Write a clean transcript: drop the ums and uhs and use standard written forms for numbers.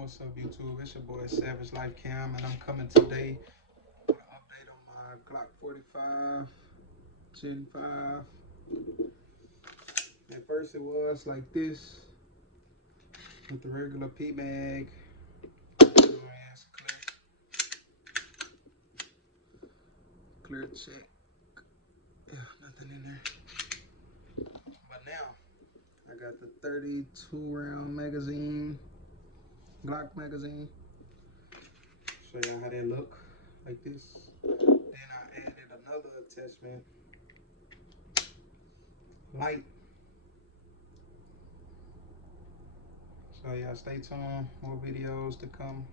What's up, YouTube? It's your boy Savage Life Cam, and I'm coming today with an update on my Glock 45 Gen 5. At first, it was like this with the regular P mag. Clear check. Yeah, nothing in there. But now, I got the 32 round magazine, Glock magazine. Show y'all how they look, like this. Then I added another attachment, light. So yeah, stay tuned, more videos to come.